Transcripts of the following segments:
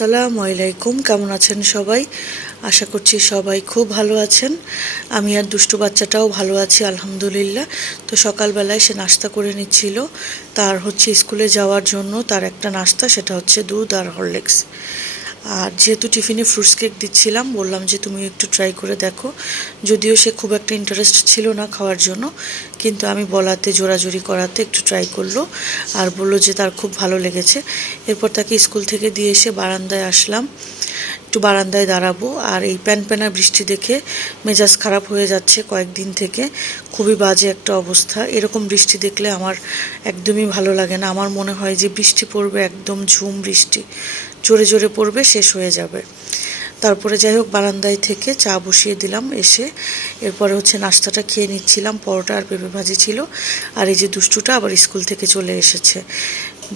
আসসালামু আলাইকুম, কেমন আছেন সবাই? আশা করছি সবাই খুব ভালো আছেন। আমি আর দুষ্টু বাচ্চাটাও ভালো আছি আলহামদুলিল্লাহ। তো সকালবেলায় সে নাস্তা করে নিচ্ছিল। তার স্কুলে যাওয়ার জন্য তার একটা নাস্তা, সেটা হচ্ছে দুধ আর হরলিক্স। আর যেহেতু টিফিনে ফ্রুটস কেক দিচ্ছিলাম, বললাম যে তুমি একটু ট্রাই করে দেখো। যদিও সে খুব একটা ইন্টারেস্ট ছিল না খাওয়ার জন্য, কিন্তু আমি বলাতে জোরাজুরি করাতে একটু ট্রাই করলো আর বললো যে তার খুব ভালো লেগেছে। এরপর তাকে স্কুল থেকে দিয়ে এসে বারান্দায় আসলাম, একটু বারান্দায় দাঁড়াবো। আর এই প্যানপ্যানা বৃষ্টি দেখে মেজাজ খারাপ হয়ে যাচ্ছে কয়েকদিন থেকে, খুবই বাজে একটা অবস্থা। এরকম বৃষ্টি দেখলে আমার একদমই ভালো লাগে না। আমার মনে হয় যে বৃষ্টি পড়বে, একদম ঝুম বৃষ্টি, জোরে জোরে পড়বে, শেষ হয়ে যাবে। তারপরে যাই হোক, বারান্দায় থেকে চা বসিয়ে দিলাম এসে। এরপরে নাস্তাটা খেয়ে নিচ্ছিলাম, পরোটা আর পেঁপে ভাজি ছিল। আর এই যে দুষ্টুটা আবার স্কুল থেকে চলে এসেছে।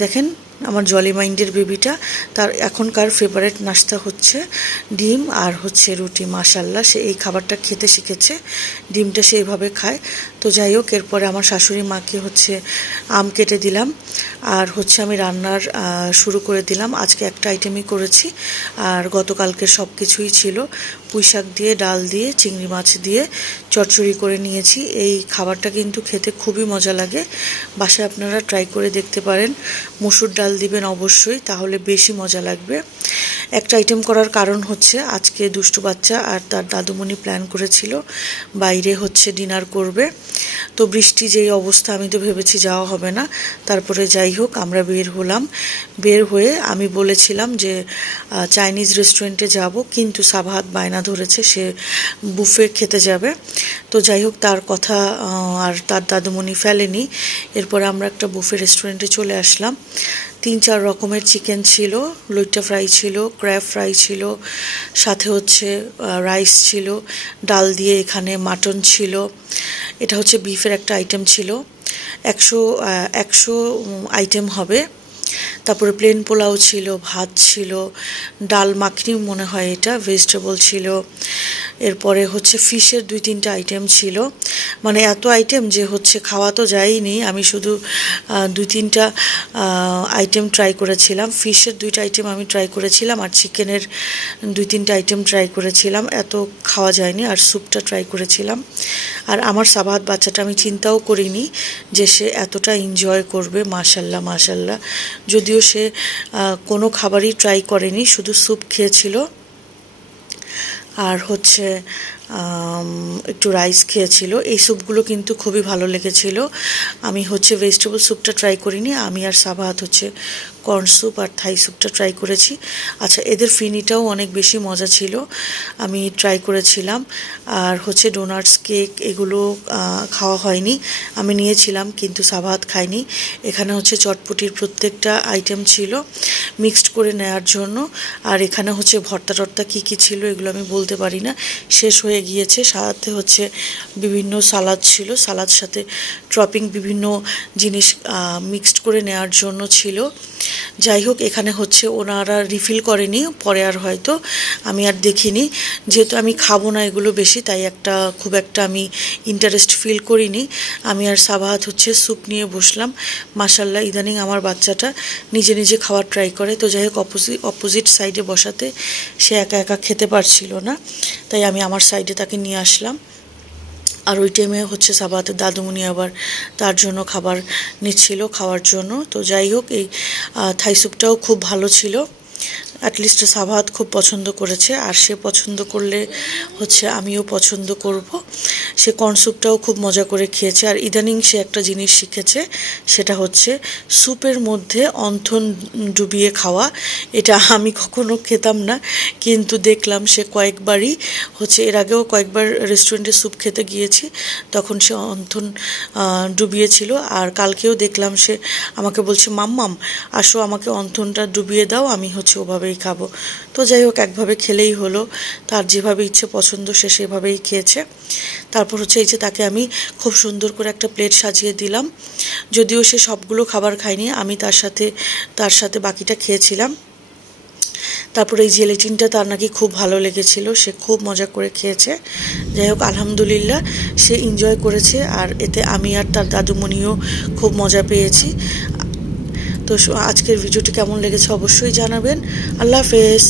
দেখেন আমার জলি মাইন্ডের বেবিটা, তার এখনকার ফেভারিট নাস্তা হচ্ছে ডিম আর রুটি। মাশাল্লাহ, সে এই খাবারটা খেতে শিখেছে, ডিমটা সে এইভাবে খায়। তো যাই হোক, এরপরে আমার শাশুড়ি মাকে আম কেটে দিলাম আর আমি রান্নার শুরু করে দিলাম। আজকে একটা আইটেমই করেছি, আর গতকালকে সব কিছুই ছিল। পুঁই শাক দিয়ে, ডাল দিয়ে, চিংড়ি মাছ দিয়ে চচ্চড়ি করে নিয়েছি। এই খাবারটা কিন্তু খেতে খুবই মজা লাগে, বাসায় আপনারা ট্রাই করে দেখতে পারেন। মসুর ডাল দিবেন অবশ্যই, তাহলে বেশি মজা লাগবে। একটা আইটেম করার কারণ আজকে দুষ্টু বাচ্চা আর তার দাদুমণি প্ল্যান করেছিল বাইরে ডিনার করবে। তো বৃষ্টি যেই অবস্থা, আমি তো ভেবেছি যাওয়া হবে না। তারপরে যাই হোক, আমরা বের হলাম। বের হয়ে আমি বলেছিলাম যে চাইনিজ রেস্টুরেন্টে যাব, কিন্তু সাবাহাত বায়না ধরেছে সে বুফে খেতে যাবে। তো যাই হোক, তার কথা আর তার দাদুমণি ফেলেনি। এরপরে আমরা একটা বুফে রেস্টুরেন্টে চলে আসলাম। 3-4 রকমের চিকেন ছিল, লইট্টা ফ্রাই ছিল, ক্র্যাব ফ্রাই ছিল, সাথে রাইস ছিল, ডাল দিয়ে এখানে মাটন ছিল। এটা বিফের একটা আইটেম ছিল। 100 আইটেম হবে। তারপরে প্লেন পোলাও ছিল, ভাত ছিল, ডাল মাখনি মনে হয় এটা, ভেজিটেবল ছিল। এরপরে ফিশের 2-3টা আইটেম ছিল। মানে এত আইটেম যে খাওয়া তো যায়নি। আমি শুধু 2-3টা আইটেম ট্রাই করেছিলাম। ফিশের 2টা আইটেম আমি ট্রাই করেছিলাম, আর চিকেনের 2-3টা আইটেম ট্রাই করেছিলাম। এত খাওয়া যায়নি। আর স্যুপটা ট্রাই করেছিলাম। আর আমার সাবাহাত বাচ্চাটা, আমি চিন্তাও করিনি যে সে এতটা এনজয় করবে। মাশাল্লাহ মাশাল্লাহ। যদিও সে কোনো খাবারই ট্রাই করেনি, শুধু স্যুপ খেয়েছিল আর একটু রাইস খেয়েছিল। এই স্যুপগুলো কিন্তু খুবই ভালো লেগেছিল। আমি ভেজিটেবল স্যুপটা ট্রাই করিনি। আমি আর সাবাহাত কর্ন স্যুপ আর থাই স্যুপটা ট্রাই করেছি। আচ্ছা, এদের ফিনিটাও অনেক বেশি মজা ছিল, আমি ট্রাই করেছিলাম। আর ডোনাটস, কেক, এগুলো খাওয়া হয়নি। আমি নিয়েছিলাম, কিন্তু সাবাহাত খায়নি। এখানে চটপটির প্রত্যেকটা আইটেম ছিল মিক্সড করে নেওয়ার জন্য। আর এখানে ভর্তা টর্তা কী কী ছিল এগুলো আমি বলতে পারি না, শেষ হয়ে গিয়েছে। সাথে বিভিন্ন সালাদ ছিল, সালাদ সাথে টপিং বিভিন্ন জিনিস মিক্সড করে নেওয়ার জন্য ছিল। যাই হোক, এখানে ওনারা রিফিল করেনি, পরে আর হয়তো আমি আর দেখিনি। যেহেতু আমি খাবো না এগুলো বেশি, তাই খুব একটা আমি ইন্টারেস্ট ফিল করিনি। আমি আর সাবাহাত স্যুপ নিয়ে বসলাম। মাশাল্লাহ, ইদানিং আমার বাচ্চাটা নিজে নিজে খাওয়ার ট্রাই করে। তো যাই হোক, অপোজিট সাইডে বসাতে সে একা একা খেতে পারছিল না, তাই আমি আমার সাইডে তাকে নিয়ে আসলাম। আর ওই টাইমে সাবাহাতের দাদুমণি আবার তার জন্য খাবার নিচ্ছিল খাওয়ার জন্য। তো যাই হোক, এই থাই স্যুপটাও খুব ভালো ছিল। অ্যাটলিস্ট সাবাহাত খুব পছন্দ করেছে, আর সে পছন্দ করলে আমিও পছন্দ করব। সে কর্ন স্যুপটাও খুব মজা করে খেয়েছে। আর ইদানিং সে একটা জিনিস শিখেছে, সেটা স্যুপের মধ্যে অন্থন ডুবিয়ে খাওয়া। এটা আমি কখনো খেতাম না, কিন্তু দেখলাম সে কয়েকবারই এর আগেও কয়েকবার রেস্টুরেন্টে স্যুপ খেতে গিয়েছি, তখন সে অন্থন ডুবিয়েছিল। আর কালকেও দেখলাম সে আমাকে বলছে, মাম্মাম আসো, আমাকে অন্থনটা ডুবিয়ে দাও, আমি ওভাবেই খাবো। তো যাই হোক, একভাবে খেলেই হলো, তার যেভাবে ইচ্ছে পছন্দ সে সেভাবেই খেয়েছে। তারপর এই যে তাকে আমি খুব সুন্দর করে একটা প্লেট সাজিয়ে দিলাম। যদিও সে সবগুলো খাবার খায়নি, আমি তার সাথে বাকিটা খেয়েছিলাম। তারপরে এই জেলেটিনটা তার নাকি খুব ভালো লেগেছিল, সে খুব মজা করে খেয়েছে। যাই হোক, আলহামদুলিল্লাহ সে এনজয় করেছে, আর এতে আমি আর তার দাদুমণিও খুব মজা পেয়েছি। তো আজকের ভিডিওটি কেমন লেগেছে অবশ্যই জানাবেন। আল্লাহ হাফেজ।